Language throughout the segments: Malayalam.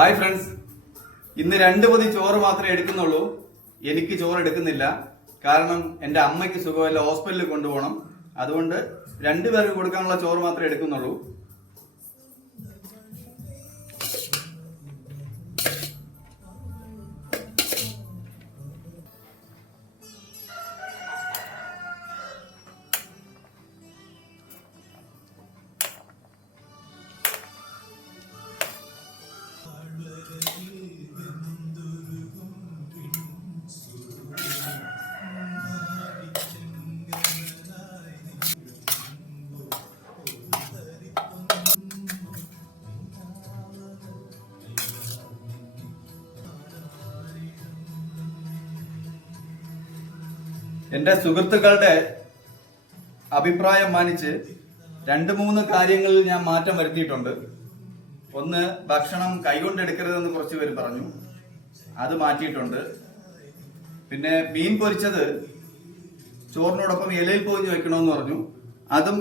ഹായ് ഫ്രണ്ട്സ്, ഇന്ന് 2 പൊതി ചോറ് മാത്രമേ എടുക്കുന്നുള്ളൂ. എനിക്ക് ചോറ് എടുക്കുന്നില്ല. കാരണം എൻ്റെ അമ്മയ്ക്ക് സുഖമല്ല, ഹോസ്പിറ്റലിൽ കൊണ്ടുപോകണം. അതുകൊണ്ട് 2 പേർക്ക് കൊടുക്കാനുള്ള ചോറ് മാത്രമേ എടുക്കുന്നുള്ളൂ. എന്റെ സുഹൃത്തുക്കളുടെ അഭിപ്രായം മാനിച്ച് 2-3 കാര്യങ്ങളിൽ ഞാൻ മാറ്റം വരുത്തിയിട്ടുണ്ട്. ഒന്ന്, ഭക്ഷണം കൈകൊണ്ട് എടുക്കരുതെന്ന് കുറച്ച് പേര് പറഞ്ഞു, അത് മാറ്റിയിട്ടുണ്ട്. പിന്നെ മീൻ പൊരിച്ചത് ചോറിനോടൊപ്പം ഇലയിൽ പൊതിഞ്ഞ് വെക്കണമെന്ന് പറഞ്ഞു, അതും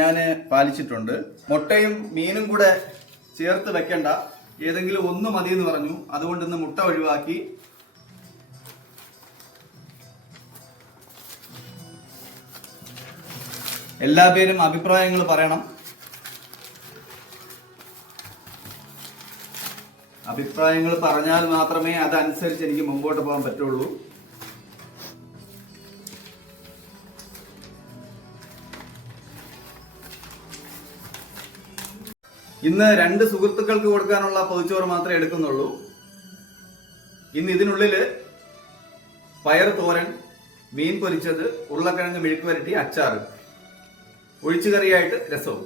ഞാൻ പാലിച്ചിട്ടുണ്ട്. മുട്ടയും മീനും കൂടെ ചേർത്ത് വെക്കണ്ട, ഏതെങ്കിലും ഒന്ന് മതി എന്ന് പറഞ്ഞു, അതുകൊണ്ട് ഇന്ന് മുട്ട ഒഴിവാക്കി. എല്ലാ പേരും അഭിപ്രായങ്ങൾ പറയണം. അഭിപ്രായങ്ങൾ പറഞ്ഞാൽ മാത്രമേ അതനുസരിച്ച് എനിക്ക് മുമ്പോട്ട് പോകാൻ പറ്റുള്ളൂ. ഇന്ന് 2 സുഹൃത്തുക്കൾക്ക് കൊടുക്കാനുള്ള പൊതിച്ചോറ് മാത്രമേ എടുക്കുന്നുള്ളൂ. ഇന്ന് ഇതിനുള്ളിൽ പയർ തോരൻ, മീൻ പൊരിച്ചത്, ഉരുളക്കിഴങ്ങ് മെഴുക്ക് വരട്ടി, അച്ചാറ്, ഒഴിച്ചുകറിയായിട്ട് രസവും.